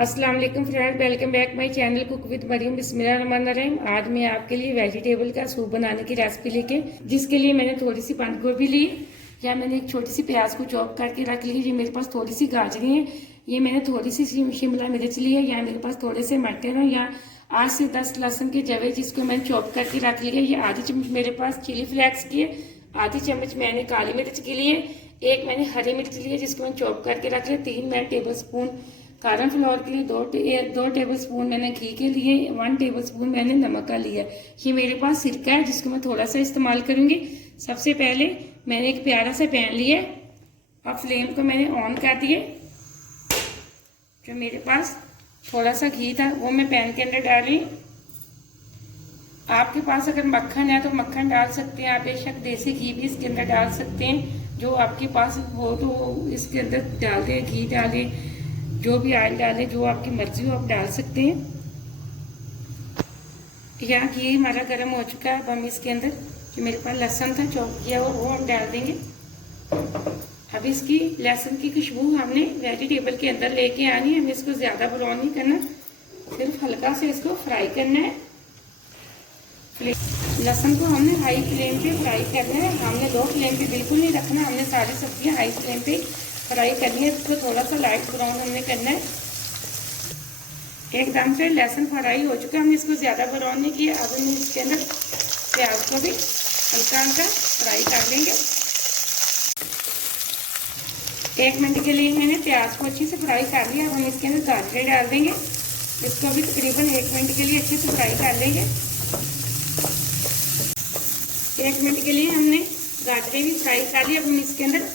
अस्सलाम वालेकुम friend, welcome back my channel cook with Maryam. बिस्मिल्लाहिर्रहमानिर्रहीम। आज मैं आपके लिए वेजिटेबल का सूप बनाने की रेसिपी लेके, जिसके लिए मैंने थोड़ी सी बंद गोभी ली, या मैंने एक छोटी सी प्याज को चॉप करके रख ली। ये मेरे पास थोड़ी सी गाजरी है, ये मैंने थोड़ी सी शिमला मिर्च ली है, या मेरे पास थोड़े से मटर हैं, या 8 से 10 लहसुन के जवे जिसको मैंने चॉप करके रख लिया। ये आधी चम्मच मेरे पास चिली फ्लेक्स की है, आधी चम्मच मैंने काली मिर्च की ली है, एक मैंने हरी मिर्च ली है जिसको मैंने चॉप करके रख लिया। 3 मैं टेबल स्पून कारण फ्लोर के लिए, 2 टेबल स्पून मैंने घी के लिए, 1 टेबल स्पून मैंने नमक का लिया। ये मेरे पास सिरका है जिसको मैं थोड़ा सा इस्तेमाल करूंगी। सबसे पहले मैंने एक प्यारा सा पैन लिया और फ्लेम को मैंने ऑन कर दिए। जो मेरे पास थोड़ा सा घी था वो मैं पैन के अंदर डाल रही। आपके पास अगर मक्खन है तो मक्खन डाल सकते हैं आप, बेशक देसी घी भी इसके अंदर डाल सकते हैं। जो आपके पास हो तो इसके अंदर डाल दें, घी डालें, जो भी ऑयल डालें, जो आपकी मर्जी हो आप डाल सकते हैं। यहाँ घी हमारा गर्म हो चुका है। अब हम इसके अंदर जो मेरे पास लहसुन था चॉप किया हुआ वो हम डाल देंगे। अब इसकी लहसुन की खुशबू हमने वेजिटेबल के अंदर लेके आनी है। हमें इसको ज़्यादा ब्राउन नहीं करना, सिर्फ हल्का से इसको फ्राई करना है। लहसुन को हमने हाई फ्लेम पे फ्राई करना है। हमने लो फ्लेम पे बिल्कुल नहीं रखना, हमने सारी सब्जियां हाई फ्लेम पे फ्राई करनी है। इसको थोड़ा सा लाइट ब्राउन हमने करना है। एकदम से लहसुन फ्राई हो चुका है, हमने इसको ज़्यादा ब्राउन नहीं किया। अब हम इसके अंदर प्याज को भी हल्का हल्का फ्राई कर लेंगे। 1 मिनट के लिए मैंने प्याज को अच्छे से फ्राई कर लिया। अब हम इसके अंदर गाजरें डाल देंगे। इसको भी तकरीबन 1 मिनट के लिए अच्छे से फ्राई कर लेंगे। 1 मिनट के लिए हमने गाजरें भी फ्राई कर ली। अब हम इसके अंदर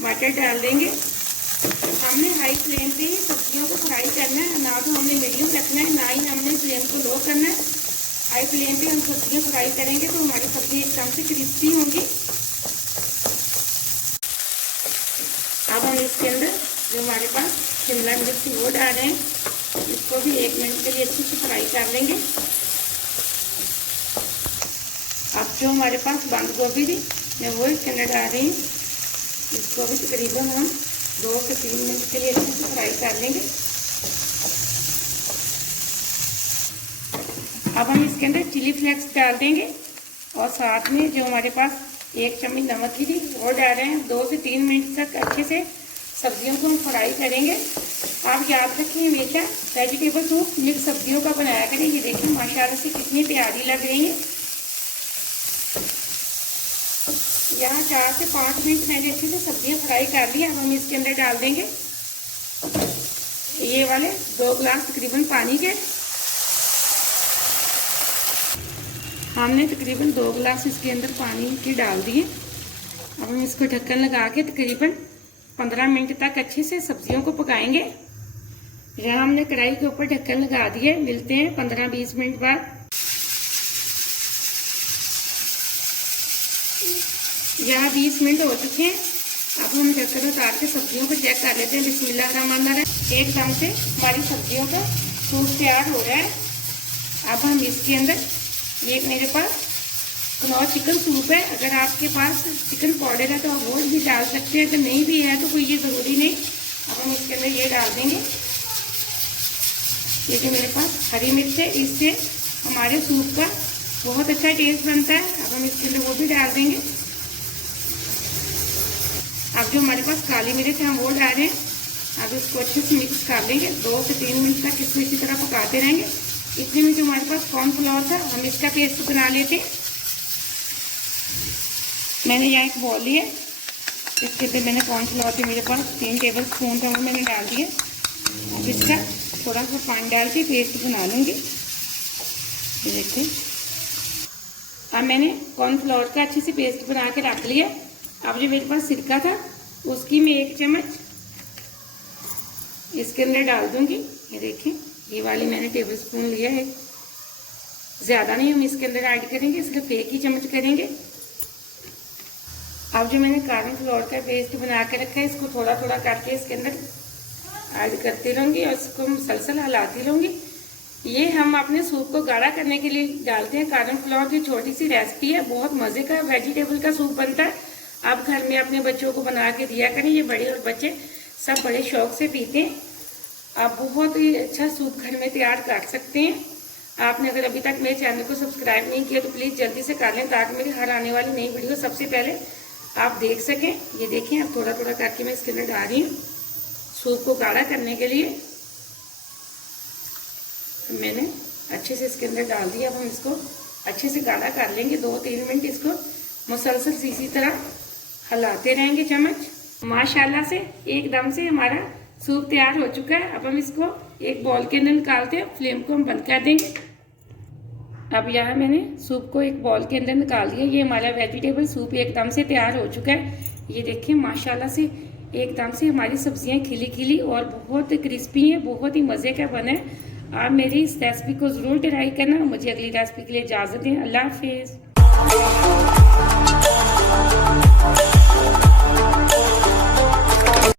मटर डाल देंगे। हमने हाई फ्लेम पे ही सब्जियों को फ्राई करना है, ना तो हमने मीडियम रखना है, ना ही हमने फ्लेम को लो करना है। हाई फ्लेम पे हम सब्जियां फ्राई करेंगे तो हमारी सब्जी एकदम से क्रिस्पी होंगी। अब हम इसके अंदर जो हमारे पास शिमला मिर्च वो डाल रहे हैं, इसको भी 1 मिनट के लिए अच्छे से फ्राई कर लेंगे। अब जो हमारे पास बंद गोभी थी मैं वो इसके अंदर डाल रही हूँ। इसको भी तकरीबन हम 2 से 3 मिनट के लिए अच्छे से फ्राई कर लेंगे। अब हम इसके अंदर चिली फ्लेक्स डाल देंगे और साथ में जो हमारे पास 1 चम्मच नमक की थी वो डाल रहे हैं। 2 से 3 मिनट तक अच्छे से सब्जियों को हम फ्राई करेंगे। आप याद रखिए हमेशा वेजिटेबल सूप मिक्स सब्जियों का बनाया करें। ये देखिए माशाल्लाह से कितनी प्यारी लग रही है। यहाँ 4 से 5 मिनट मैंने अच्छे से सब्जियां फ्राई कर ली। अब हम इसके अंदर डाल देंगे ये वाले 2 गिलास तकरीबन पानी के। हमने तकरीबन 2 गिलास इसके अंदर पानी के डाल दिए। अब हम इसको ढक्कन लगा के तकरीबन 15 मिनट तक अच्छे से सब्जियों को पकाएंगे। यहाँ हमने कढ़ाई के ऊपर ढक्कन लगा दिए। मिलते हैं 15-20 मिनट बाद। यहाँ 20 मिनट हो चुके हैं। अब हम ढक्कन उतार के सब्जियों को चेक कर लेते हैं। बिस्मिल्लाहिर्रहमानिर्रहीम। एकदम से हमारी सब्जियों का सूप तैयार हो रहा है। अब हम इसके अंदर, ये मेरे पास कनौज चिकन सूप है, अगर आपके पास चिकन पाउडर है तो आप वो भी डाल सकते हैं, अगर नहीं भी है तो कोई ये ज़रूरी नहीं। अब हम इसके अंदर ये डाल देंगे। ये जो मेरे पास हरी मिर्च है, इससे हमारे सूप का बहुत अच्छा टेस्ट बनता है। अब हम इसके अंदर वो भी डाल देंगे। अब जो हमारे पास काली मिर्च है हम वो डाल रहे हैं। अब इसको अच्छे से मिक्स कर लेंगे। 2 से 3 मिनट तक इसको इसी तरह पकाते रहेंगे। इतने में जो हमारे पास कॉर्नफ्लोर था हम इसका पेस्ट बना लेते हैं। मैंने यहाँ एक बॉल लिया, इसके अंदर मैंने कॉर्नफ्लोर थे मेरे पास 3 टेबल स्पून था वो मैंने डाल दिया। अब इसका थोड़ा सा पानी डाल के पेस्ट बना लूँगी। ये देखिए अब मैंने कॉर्नफ्लोर का अच्छे से पेस्ट बना के रख लिया। अब जो मेरे पास सिरका था उसकी मैं 1 चम्मच इसके अंदर डाल दूंगी। ये देखें, ये वाली मैंने टेबल स्पून लिया है, ज़्यादा नहीं हम इसके अंदर ऐड करेंगे, सिर्फ 1 ही चम्मच करेंगे। अब जो मैंने कॉर्न फ्लोर का पेस्ट बना के रखा है, इसको थोड़ा थोड़ा करके इसके अंदर ऐड करती रहूँगी और इसको मुसलसल हिलाती रहूँगी। ये हम अपने सूप को गाढ़ा करने के लिए डालते हैं कॉर्न फ्लोर की छोटी सी रेसिपी है, बहुत मज़े का वेजिटेबल का सूप बनता है। आप घर में अपने बच्चों को बना के दिया करें, ये बड़े और बच्चे सब बड़े शौक से पीते हैं। आप बहुत ही अच्छा सूप घर में तैयार कर सकते हैं। आपने अगर अभी तक मेरे चैनल को सब्सक्राइब नहीं किया तो प्लीज़ जल्दी से कर लें, ताकि मेरी हर आने वाली नई वीडियो सबसे पहले आप देख सकें। ये देखें, अब थोड़ा थोड़ा करके मैं इसके अंदर डाल रही हूँ सूप को गाढ़ा करने के लिए। मैंने अच्छे से इसके अंदर डाल दिया। अब हम इसको अच्छे से गाढ़ा कर लेंगे, 2-3 मिनट इसको मुसलसल इसी तरह हिलाते रहेंगे चम्मच। माशाल्लाह से एकदम से हमारा सूप तैयार हो चुका है। अब हम इसको एक बाउल के अंदर निकालते हैं, फ्लेम को हम बंद कर देंगे। अब यहाँ मैंने सूप को एक बाउल के अंदर निकाल दिया। ये हमारा वेजिटेबल सूप एकदम से तैयार हो चुका है। ये देखिए माशाल्लाह से एकदम से हमारी सब्जियां खिली खिली और बहुत क्रिस्पी हैं, बहुत ही मज़े का बना है। आप मेरी इस रेसिपी को ज़रूर ट्राई करना। मुझे अगली रेसिपी के लिए इजाज़त दें। अल्लाह हाफिज़।